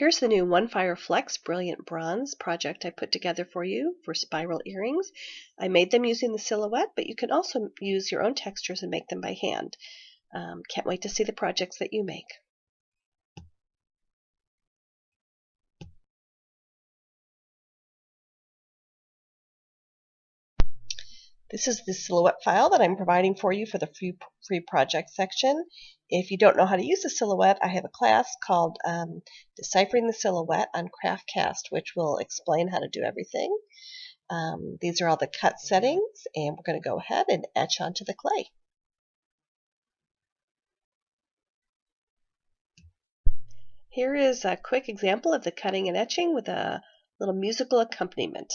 Here's the new One Fire Flex Brilliant Bronze project I put together for you for spiral earrings. I made them using the silhouette, but you can also use your own textures and make them by hand. Can't wait to see the projects that you make. This is the silhouette file that I'm providing for you for the free project section. If you don't know how to use the silhouette, I have a class called Deciphering the Silhouette on CraftCast, which will explain how to do everything. These are all the cut settings, and we're going to go ahead and etch onto the clay. Here is a quick example of the cutting and etching with a little musical accompaniment.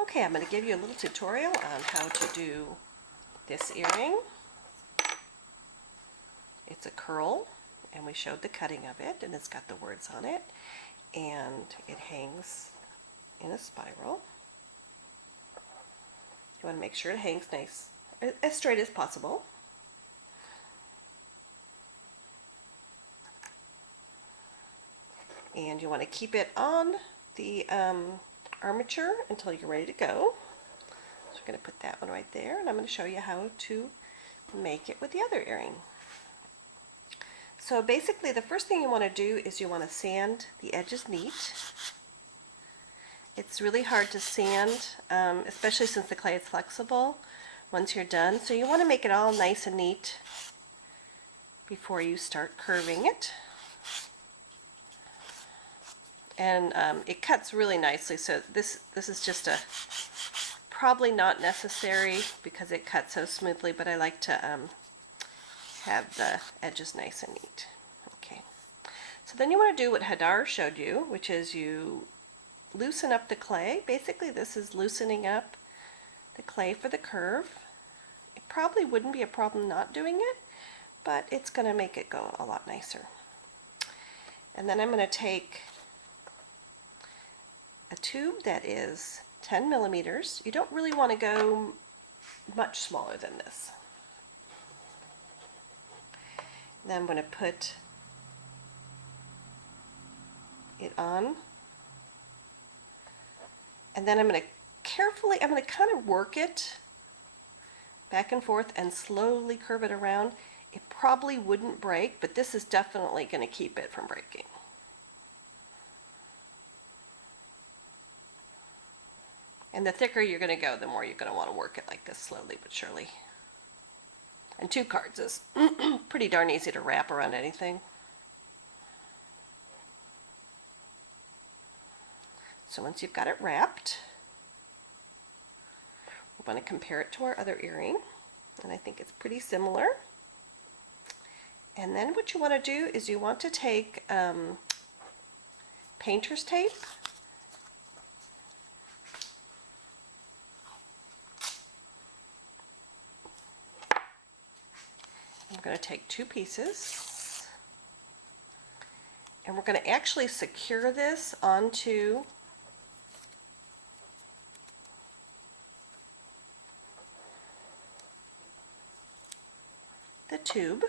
Okay, I'm going to give you a little tutorial on how to do this earring. It's a curl, and we showed the cutting of it, and it's got the words on it, and it hangs in a spiral. You want to make sure it hangs nice, as straight as possible. And you want to keep it on the armature until you're ready to go. So we're going to put that one right there, and I'm going to show you how to make it with the other earring. So basically the first thing you want to do is you want to sand the edges neat. It's really hard to sand, especially since the clay is flexible, once you're done. So you want to make it all nice and neat before you start curving it. And it cuts really nicely, so this is just a probably not necessary because it cuts so smoothly, but I like to have the edges nice and neat. Okay, so then you want to do what Hadar showed you, which is you loosen up the clay. Basically, this is loosening up the clay for the curve. It probably wouldn't be a problem not doing it, but it's going to make it go a lot nicer. And then I'm going to take a tube that is 10 millimeters. You don't really want to go much smaller than this. Then I'm going to put it on, and then I'm going to kind of work it back and forth and slowly curve it around. It probably wouldn't break, but this is definitely going to keep it from breaking. And the thicker you're going to go, the more you're going to want to work it like this, slowly but surely. And 2 cards is pretty darn easy to wrap around anything. So once you've got it wrapped, we're going to compare it to our other earring, and I think it's pretty similar. And then what you want to do is you want to take painter's tape. I'm going to take 2 pieces, and we're going to actually secure this onto the tube.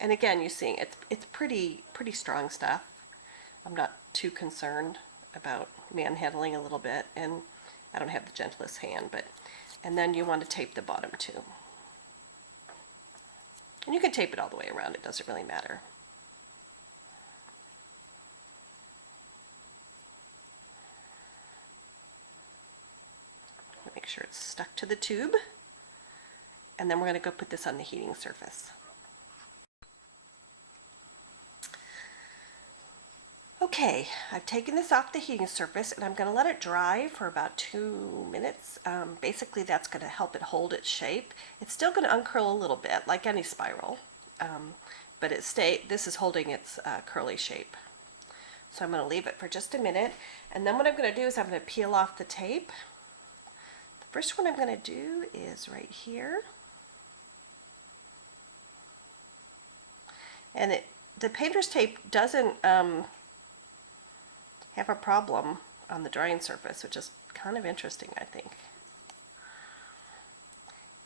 And again, you see it's pretty strong stuff. I'm not too concerned about manhandling a little bit, and I don't have the gentlest hand, and then you want to tape the bottom too. And you can tape it all the way around, it doesn't really matter. Make sure it's stuck to the tube, and then we're going to go put this on the heating surface. Okay, I've taken this off the heating surface, and I'm going to let it dry for about 2 minutes. Basically, that's going to help it hold its shape. It's still going to uncurl a little bit, like any spiral, but this is holding its curly shape. So I'm going to leave it for just a minute, and then what I'm going to do is I'm going to peel off the tape. The first one I'm going to do is right here. And the painter's tape doesn't have a problem on the drying surface, which is kind of interesting, I think.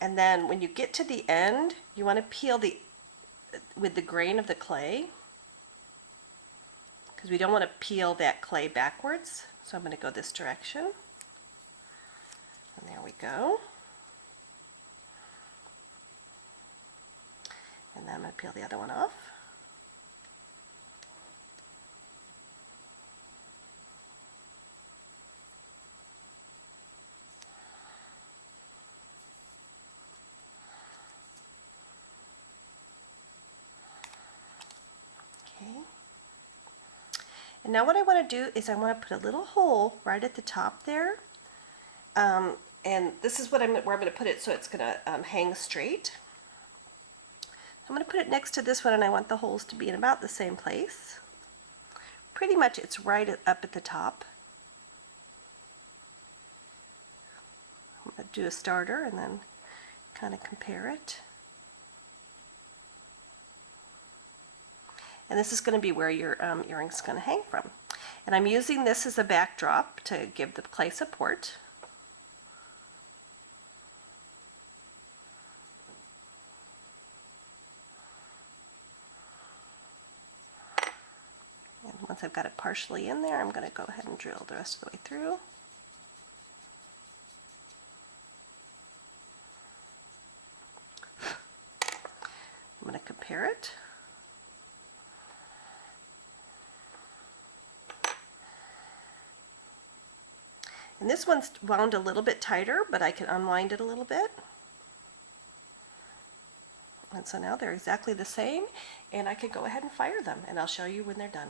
And then when you get to the end, you want to peel with the grain of the clay, because we don't want to peel that clay backwards. So I'm going to go this direction. And there we go. And then I'm going to peel the other one off. Okay. And now what I want to do is I want to put a little hole right at the top there. And this is where I'm going to put it so it's going to hang straight. I'm going to put it next to this one, and I want the holes to be in about the same place. Pretty much it's right up at the top. I'm going to do a starter and then kind of compare it. And this is going to be where your earring's going to hang from. And I'm using this as a backdrop to give the clay support. And once I've got it partially in there, I'm going to go ahead and drill the rest of the way through. I'm going to compare it. And this one's wound a little bit tighter, but I can unwind it a little bit. And so now they're exactly the same, and I can go ahead and fire them, and I'll show you when they're done.